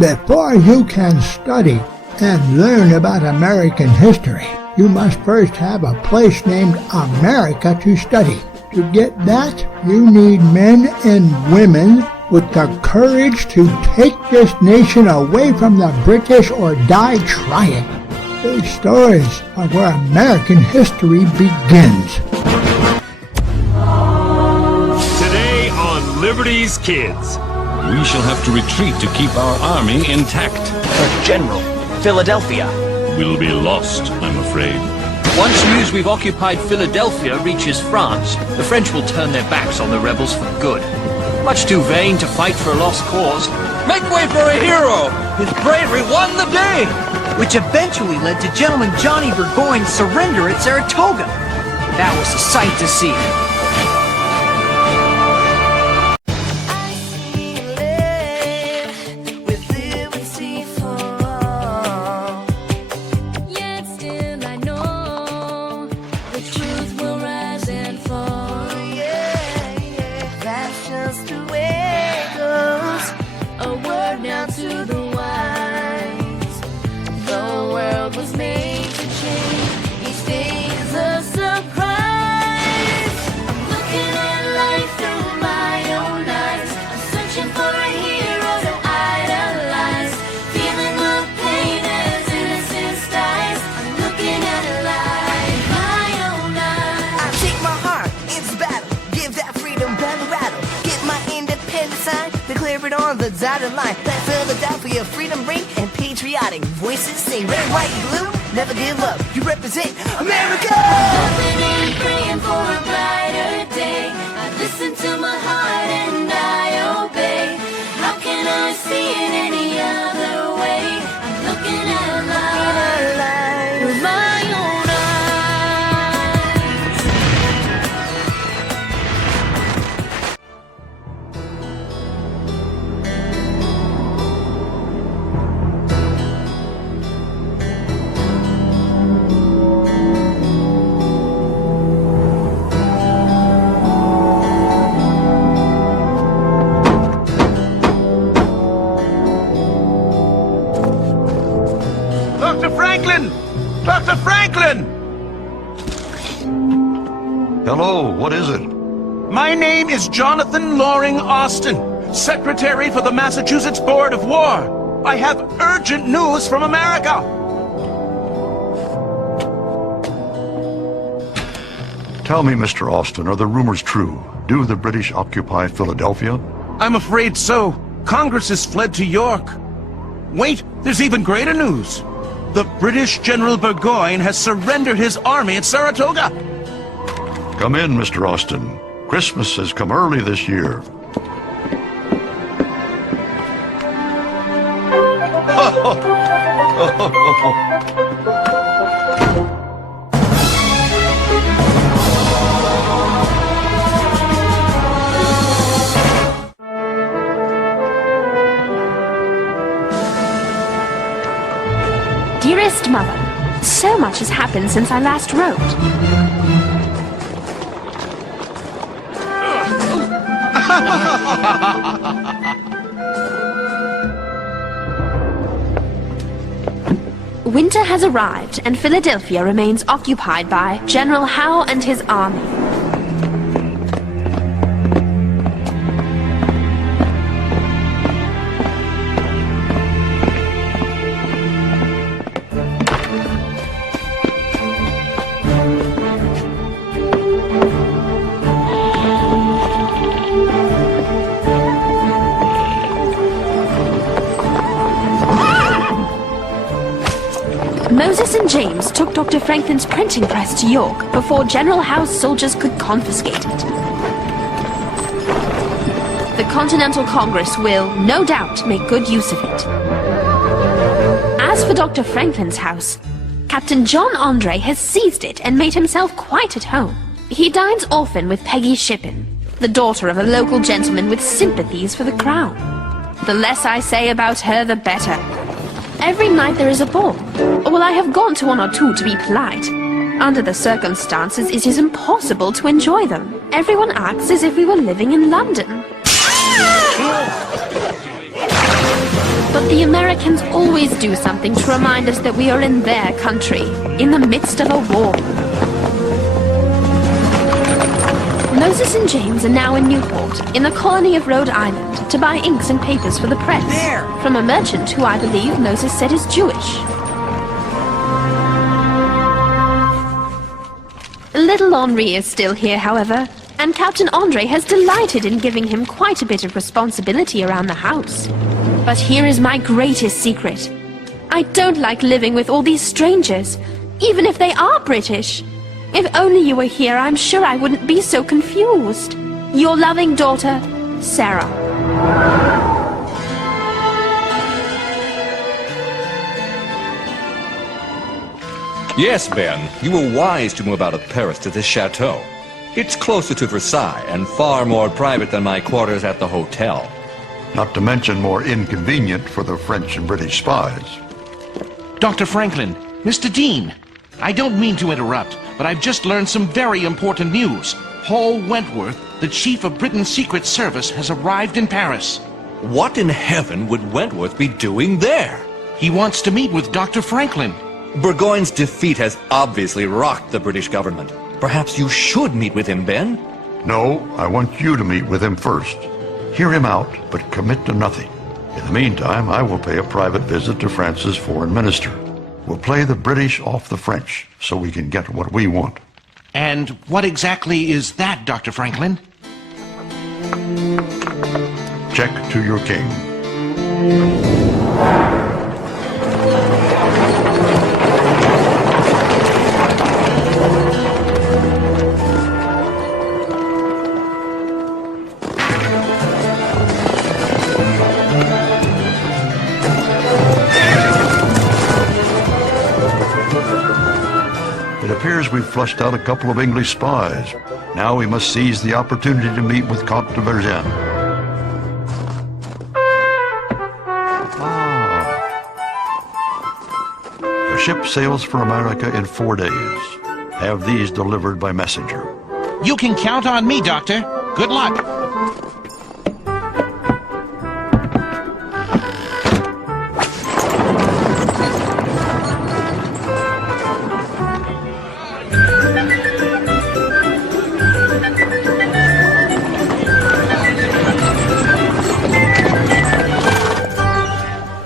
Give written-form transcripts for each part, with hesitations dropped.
Before you can study and learn about American history, you must first have a place named America to study. To get that, you need men and women with the courage to take this nation away from the British or die trying. These stories are where American history begins. Today on Liberty's Kids. We shall have to retreat to keep our army intact. But General, Philadelphia. We'll be lost, I'm afraid. Once news we've occupied Philadelphia reaches France, the French will turn their backs on the rebels for good. Much too vain to fight for a lost cause. Make way for a hero! His bravery won the day! Which eventually led to Gentleman Johnny Burgoyne's surrender at Saratoga. That was a sight to see. On the dotted line, let Philadelphia freedom ring and patriotic voices sing. Red, white, blue, never give up. You represent America. Hoping and praying for a brighter day. I listen to my heart and I obey. How can I see it any other way? I'm looking at life with my own eyes. Dr. Franklin! Hello, what is it? My name is Jonathan Loring Austin, Secretary for the Massachusetts Board of War. I have urgent news from America. Tell me, Mr. Austin, are the rumors true? Do the British occupy Philadelphia? I'm afraid so. Congress has fled to York. Wait, there's even greater news. The British General Burgoyne has surrendered his army at Saratoga. Come in, Mr. Austin. Christmas has come early this year. Dearest Mother, so much has happened since I last wrote. Winter has arrived, and Philadelphia remains occupied by General Howe and his army. Moses and James took Dr. Franklin's printing press to York before General Howe's soldiers could confiscate it. The Continental Congress will, no doubt, make good use of it. As for Dr. Franklin's house, Captain John Andre has seized it and made himself quite at home. He dines often with Peggy Shippen, the daughter of a local gentleman with sympathies for the crown. The less I say about her, the better. Every night there is a ball. Well, I have gone to one or two to be polite. Under the circumstances, it is impossible to enjoy them. Everyone acts as if we were living in London. But The Americans always do something to remind us that we are in their country, in the midst of a war. Moses and James are now in Newport, in the colony of Rhode Island, to buy inks and papers for the press. There! From a merchant who I believe Moses said is Jewish. Little Henri is still here, however, and Captain Andre has delighted in giving him quite a bit of responsibility around the house. But here is my greatest secret. I don't like living with all these strangers, even if they are British. If only you were here, I'm sure I wouldn't be so confused. Your loving daughter, Sarah. Yes, Ben, you were wise to move out of Paris to this chateau. It's closer to Versailles and far more private than my quarters at the hotel. Not to mention more inconvenient for the French and British spies. Dr. Franklin, Mr. Dean, I don't mean to interrupt, but I've just learned some very important news. Paul Wentworth, the chief of Britain's Secret Service, has arrived in Paris. What in heaven would Wentworth be doing there? He wants to meet with Dr. Franklin. Burgoyne's defeat has obviously rocked the British government. Perhaps you should meet with him, Ben? No, I want you to meet with him first. Hear him out, but commit to nothing. In the meantime, I will pay a private visit to France's foreign minister. We'll play the British off the French, so we can get what we want. And what exactly is that, Dr. Franklin? Check to your king. It appears we've flushed out a couple of English spies. Now we must seize the opportunity to meet with Comte de Vergennes. The ship sails for America in 4 days. Have these delivered by messenger. You can count on me, Doctor. Good luck.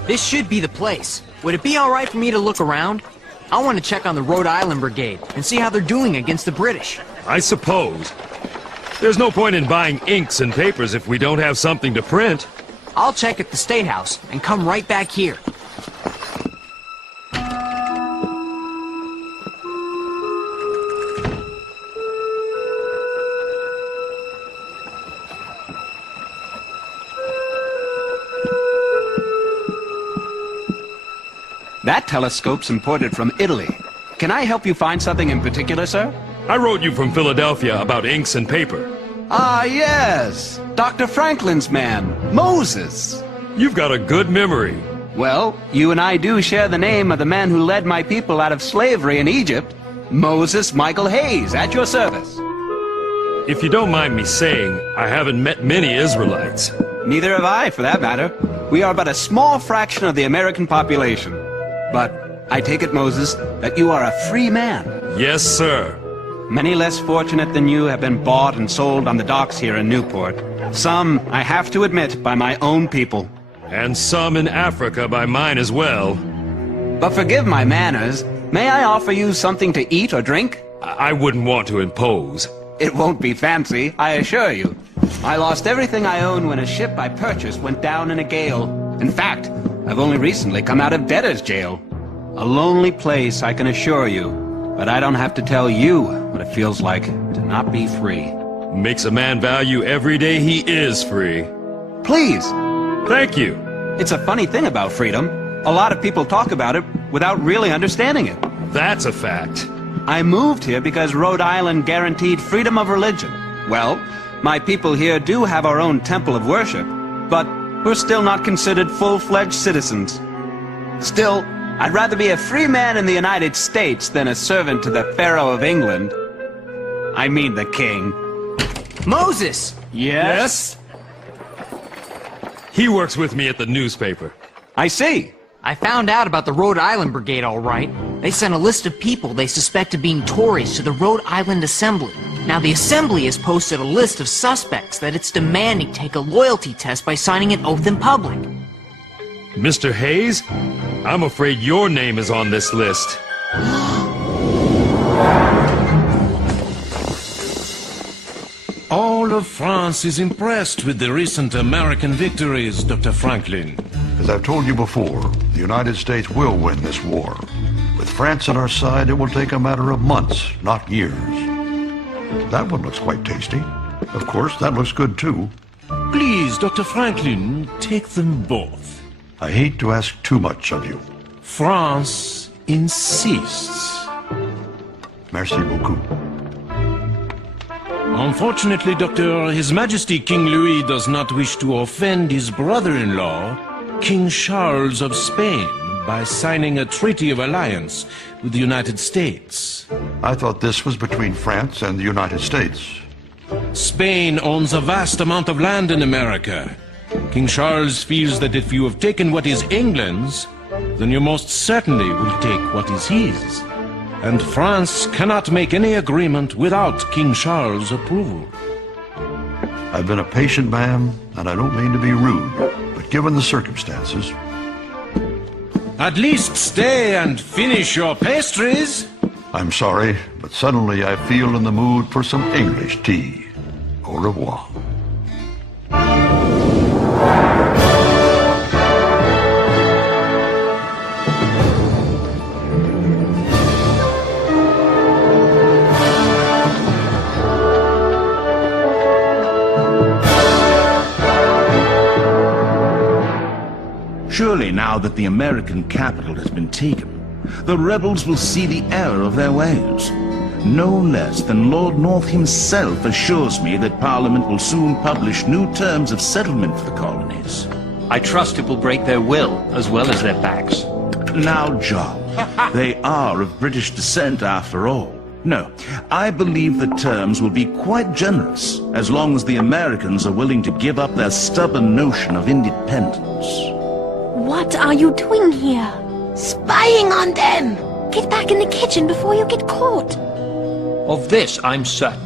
This should be the place. Would it be all right for me to look around? I want to check on the Rhode Island Brigade and see how they're doing against the British. I suppose. There's no point in buying inks and papers if we don't have something to print. I'll check at the State House and come right back here. That telescope's imported from Italy. Can I help you find something in particular, sir? I wrote you from Philadelphia about inks and paper. Ah, yes. Dr. Franklin's man, Moses. You've got a good memory. Well, you and I do share the name of the man who led my people out of slavery in Egypt. Moses Michael Hayes, at your service. If you don't mind me saying, I haven't met many Israelites. Neither have I, for that matter. We are but a small fraction of the American population. But I take it, Moses, that you are a free man. Yes, sir. Many less fortunate than you have been bought and sold on the docks here in Newport. Some, I have to admit, by my own people. And some in Africa by mine as well. But forgive my manners. May I offer you something to eat or drink? I wouldn't want to impose. It won't be fancy, I assure you. I lost everything I own when a ship I purchased went down in a gale. In fact, I've only recently come out of debtor's jail. A lonely place, I can assure you. But I don't have to tell you what it feels like to not be free. Makes a man value every day he is free. Please. Thank you. It's a funny thing about freedom. A lot of people talk about it without really understanding it. That's a fact. I moved here because Rhode Island guaranteed freedom of religion. Well, my people here do have our own temple of worship, but we're still not considered full-fledged citizens. Still, I'd rather be a free man in the United States than a servant to the Pharaoh of England. I mean the king. Moses! Yes? He works with me at the newspaper. I see. I found out about the Rhode Island Brigade, all right. They sent a list of people they suspect of being Tories to the Rhode Island Assembly. Now, the Assembly has posted a list of suspects that it's demanding take a loyalty test by signing an oath in public. Mr. Hayes, I'm afraid your name is on this list. All of France is impressed with the recent American victories, Dr. Franklin. As I've told you before, the United States will win this war. With France on our side, it will take a matter of months, not years. That one looks quite tasty. Of course, that looks good too. Please, Dr. Franklin, take them both. I hate to ask too much of you. France insists. Merci beaucoup. Unfortunately, Doctor, His Majesty King Louis does not wish to offend his brother-in-law, King Charles of Spain, by signing a treaty of alliance with the United States. I thought this was between France and the United States. Spain owns a vast amount of land in America. King Charles feels that if you have taken what is England's, then you most certainly will take what is his. And France cannot make any agreement without King Charles' approval. I've been a patient man, and I don't mean to be rude, but given the circumstances... At least stay and finish your pastries. I'm sorry, but suddenly I feel in the mood for some English tea. Au revoir. Surely now that the American capital has been taken, the rebels will see the error of their ways. No less than Lord North himself assures me that Parliament will soon publish new terms of settlement for the colonies. I trust it will break their will, as well as their backs. Now, John, they are of British descent after all. No, I believe the terms will be quite generous, as long as the Americans are willing to give up their stubborn notion of independence. What are you doing here? Spying on them! Get back in the kitchen before you get caught. Of this, I'm certain.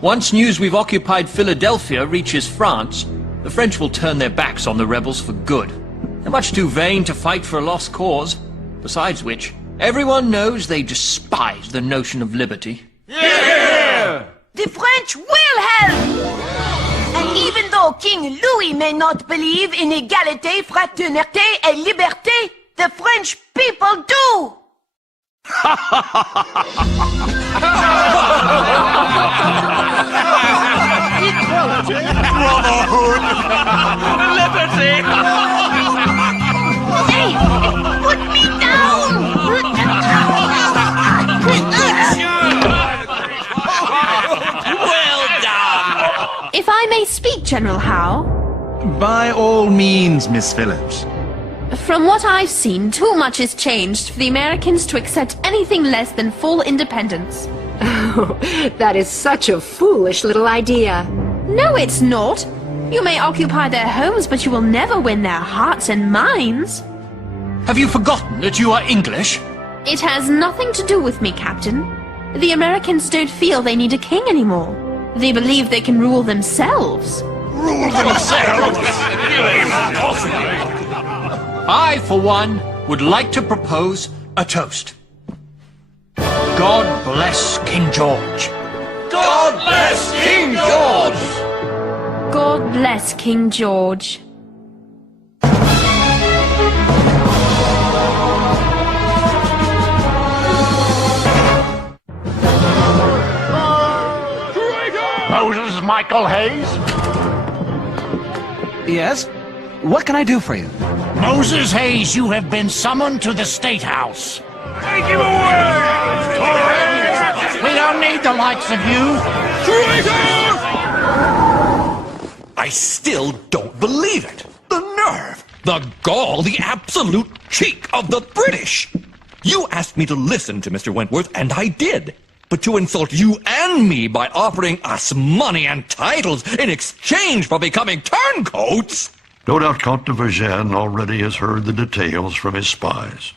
Once news we've occupied Philadelphia reaches France, the French will turn their backs on the rebels for good. They're much too vain to fight for a lost cause. Besides which, everyone knows they despise the notion of liberty. Yeah! The French will help! And even though King Louis may not believe in égalité, fraternité et liberté, the French people do! Equality! Brotherhood! Liberty! Hey! Put me down! Well done! If I may speak, General Howe. By all means, Miss Phillips. From what I've seen, too much has changed for the Americans to accept anything less than full independence. Oh, that is such a foolish little idea. No, it's not. You may occupy their homes, but you will never win their hearts and minds. Have you forgotten that you are English? It has nothing to do with me, Captain. The Americans don't feel they need a king anymore. They believe they can rule themselves. Rule themselves? I, for one, would like to propose a toast. God bless King George. God bless King George! God bless King George. Moses Michael Hayes? Yes? What can I do for you? Moses Hayes, you have been summoned to the State House. Take him away! We don't need the likes of you. I still don't believe it. The nerve, the gall, the absolute cheek of the British. You asked me to listen to Mr. Wentworth, and I did. But to insult you and me by offering us money and titles in exchange for becoming turncoats? No doubt Count de Vergennes already has heard the details from his spies.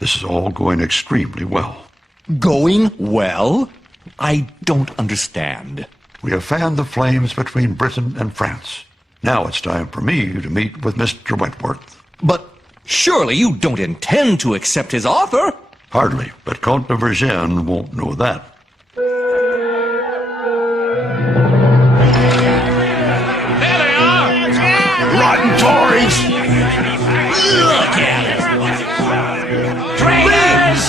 This is all going extremely well. Going well? I don't understand. We have fanned the flames between Britain and France. Now it's time for me to meet with Mr. Wentworth. But surely you don't intend to accept his offer? Hardly, but Count de Vergennes won't know that. There they are! Rotten Tories! Look at it! Traitors!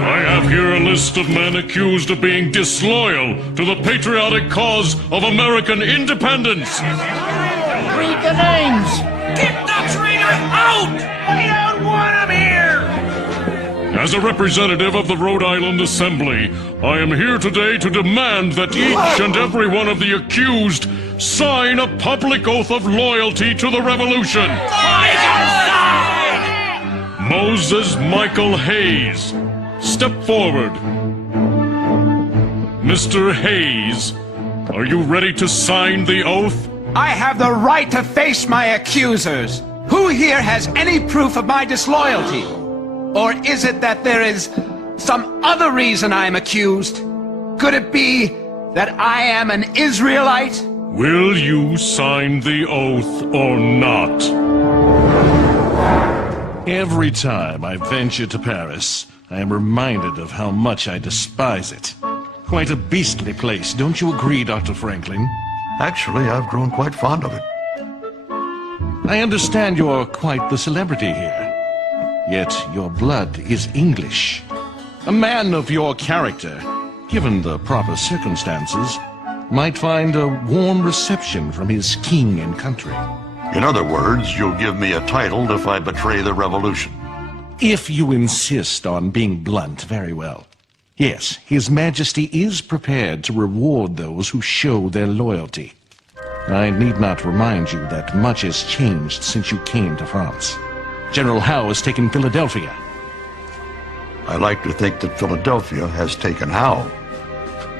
I have here a list of men accused of being disloyal to the patriotic cause of American independence. Read the names! Get the traitors out! We don't want them here! As a representative of the Rhode Island Assembly, I am here today to demand that each and every one of the accused sign a public oath of loyalty to the revolution. Moses Michael Hayes, step forward. Mr. Hayes, are you ready to sign the oath? I have the right to face my accusers. Who here has any proof of my disloyalty? Or is it that there is some other reason I am accused? Could it be that I am an Israelite? Will you sign the oath or not? Every time I venture to Paris, I am reminded of how much I despise it. Quite a beastly place, don't you agree, Dr. Franklin? Actually, I've grown quite fond of it. I understand you're quite the celebrity here. Yet your blood is English. A man of your character, given the proper circumstances, might find a warm reception from his king and country. In other words, you'll give me a title if I betray the revolution. If you insist on being blunt, very well. Yes, His Majesty is prepared to reward those who show their loyalty. I need not remind you that much has changed since you came to France. General Howe has taken Philadelphia. I like to think that Philadelphia has taken Howe.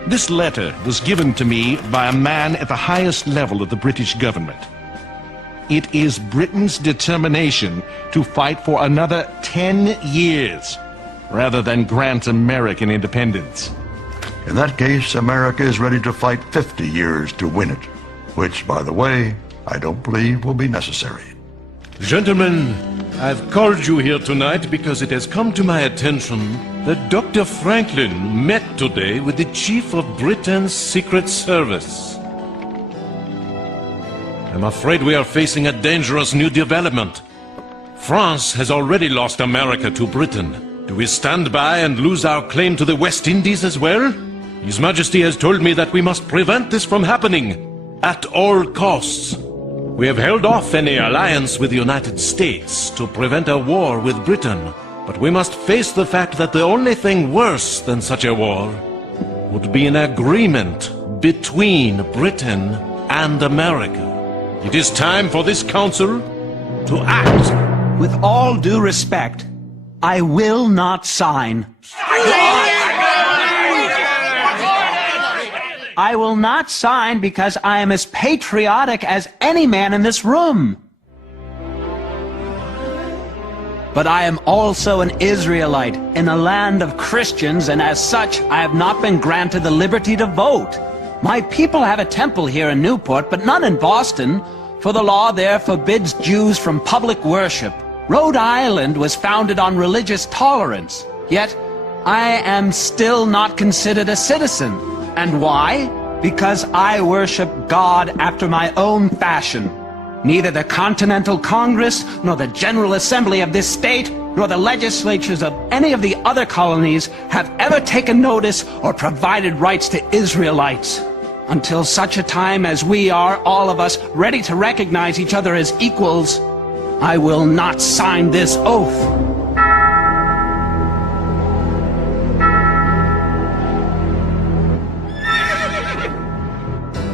This letter was given to me by a man at the highest level of the British government. It is Britain's determination to fight for another 10 years, rather than grant American independence. In that case, America is ready to fight 50 years to win it, which, by the way, I don't believe will be necessary. Gentlemen, I've called you here tonight because it has come to my attention that Dr. Franklin met today with the Chief of Britain's Secret Service. I'm afraid we are facing a dangerous new development. France has already lost America to Britain. Do we stand by and lose our claim to the West Indies as well? His Majesty has told me that we must prevent this from happening at all costs. We have held off any alliance with the United States to prevent a war with Britain, but we must face the fact that the only thing worse than such a war would be an agreement between Britain and America. It is time for this council to act. With all due respect, I will not sign. I will not sign because I am as patriotic as any man in this room. But I am also an Israelite in a land of Christians, and as such, I have not been granted the liberty to vote. My people have a temple here in Newport, but none in Boston, for the law there forbids Jews from public worship. Rhode Island was founded on religious tolerance, yet I am still not considered a citizen. And why? Because I worship God after my own fashion. Neither the Continental Congress, nor the General Assembly of this state, nor the legislatures of any of the other colonies have ever taken notice or provided rights to Israelites. Until such a time as we are, all of us, ready to recognize each other as equals, I will not sign this oath.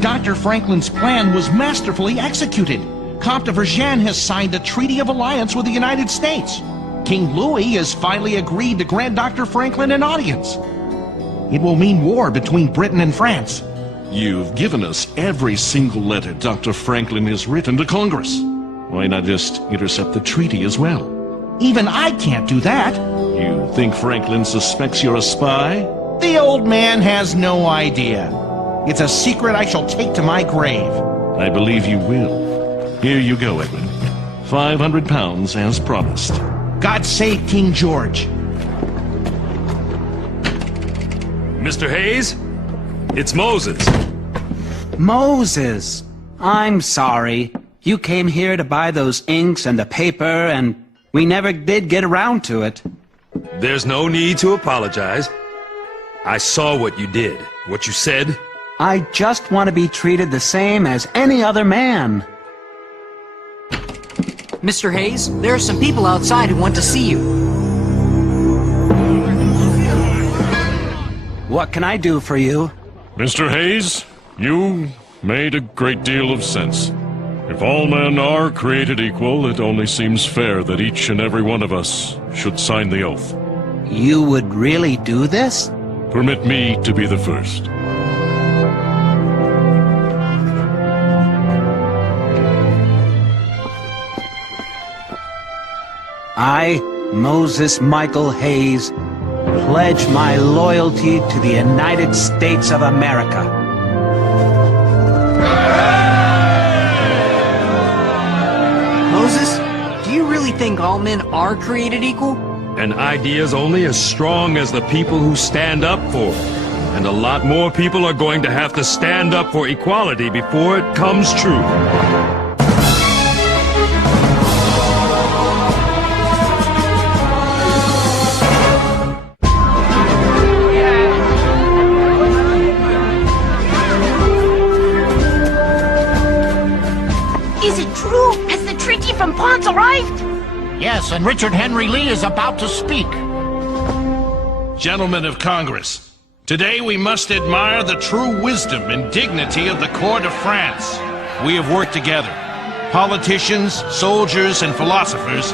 Dr. Franklin's plan was masterfully executed. Comte de Vergennes has signed a treaty of alliance with the United States. King Louis has finally agreed to grant Dr. Franklin an audience. It will mean war between Britain and France. You've given us every single letter Dr. Franklin has written to Congress. Why not just intercept the treaty as well? Even I can't do that. You think Franklin suspects you're a spy? The old man has no idea. It's a secret I shall take to my grave. I believe you will. Here you go, Edwin. 500 pounds as promised. God save King George. Mr. Hayes? It's Moses. Moses! I'm sorry. You came here to buy those inks and the paper, and we never did get around to it. There's no need to apologize. I saw what you did, what you said. I just want to be treated the same as any other man. Mr. Hayes, there are some people outside who want to see you. What can I do for you? Mr. Hayes, you made a great deal of sense. If all men are created equal, it only seems fair that each and every one of us should sign the oath. You would really do this? Permit me to be the first. I, Moses Michael Hayes, pledge my loyalty to the United States of America. Moses, do you really think all men are created equal? An idea's only as strong as the people who stand up for it. And a lot more people are going to have to stand up for equality before it comes true. Is it true? Has the treaty from France arrived? Yes, and Richard Henry Lee is about to speak. Gentlemen of Congress, today we must admire the true wisdom and dignity of the court of France. We have worked together, politicians, soldiers, and philosophers,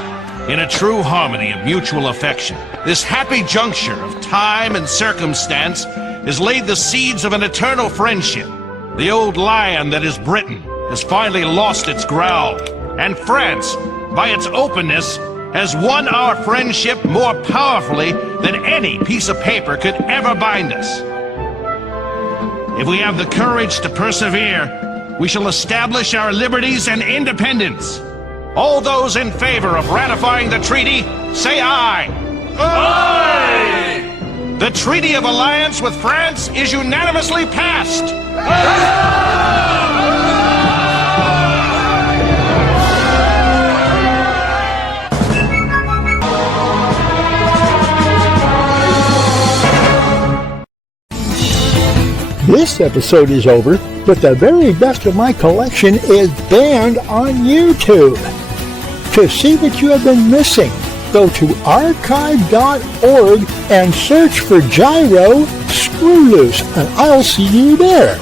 in a true harmony of mutual affection. This happy juncture of time and circumstance has laid the seeds of an eternal friendship. The old lion that is Britain has finally lost its growl, and France, by its openness, has won our friendship more powerfully than any piece of paper could ever bind us. If we have the courage to persevere, we shall establish our liberties and independence. All those in favor of ratifying the treaty, say aye. Aye! The Treaty of Alliance with France is unanimously passed. This episode is over, but the very best of my collection is banned on YouTube. To see what you have been missing, go to archive.org and search for GYRO SCREWLOOSE, and I'll see you there.